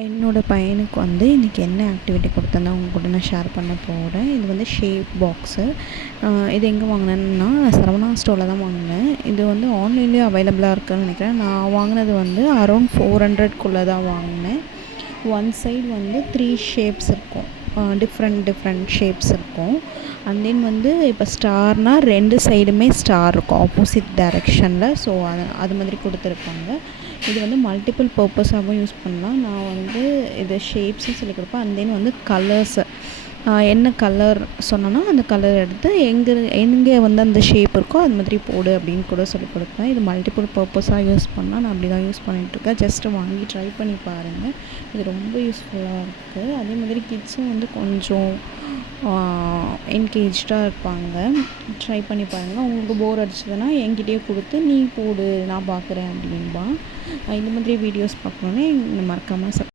என்னோடய பையனுக்கு வந்து இன்றைக்கி என்ன ஆக்டிவிட்டி கொடுத்தேன்னு உங்க கூட நான் ஷேர் பண்ண போகிறேன். இது வந்து ஷேப் பாக்ஸு. இது எங்கே வாங்கினேன்னா சரவணா ஸ்டோரில் தான் வாங்கினேன். இது வந்து ஆன்லைன்லேயும் அவைலபிளாக இருக்குதுன்னு நினைக்கிறேன். நான் வாங்கினது வந்து அரௌண்ட் 400க்குள்ளே தான் வாங்கினேன். ஒன் சைடு வந்து 3 ஷேப்ஸ் இருக்கும். டிஃப்ரெண்ட் ஷேப்ஸ் இருக்கும். அண்ட் தென் வந்து இப்போ ஸ்டார்னால் 2 சைடுமே ஸ்டார் இருக்கும் ஆப்போசிட் டைரெக்ஷனில். ஸோ அது மாதிரி கொடுத்துருப்பாங்க. இது வந்து மல்டிபிள் பர்பஸாகவும் யூஸ் பண்ணலாம். நான் வந்து இது ஷேப்ஸும் சொல்லிக் கொடுப்பேன். அண்ட் தென் வந்து கலர்ஸு என்ன கலர் சொன்னோன்னா அந்த கலர் எடுத்து எங்கே வந்து அந்த ஷேப் இருக்கோ அது மாதிரி போடு அப்படின்னு கூட சொல்லிக் கொடுப்பேன். இது மல்டிபிள் பர்பஸாக யூஸ் பண்ணால் நான் அப்படி தான் யூஸ் பண்ணிகிட்ருக்கேன். ஜஸ்ட்டு வாங்கி ட்ரை பண்ணி பாருங்கள். இது ரொம்ப யூஸ்ஃபுல்லாக இருக்குது. அதே மாதிரி கிட்ஸும் வந்து கொஞ்சம் என்கேஜ்டாக இருப்பாங்க. ட்ரை பண்ணி பாருங்கள். உங்களுக்கு போர் அடிச்சதுன்னா என்கிட்டயே கொடுத்து நீ போடு நான் பார்க்குறேன் அப்படின்பா. இந்த மாதிரி வீடியோஸ் பார்க்கணுன்னா மறக்காமல்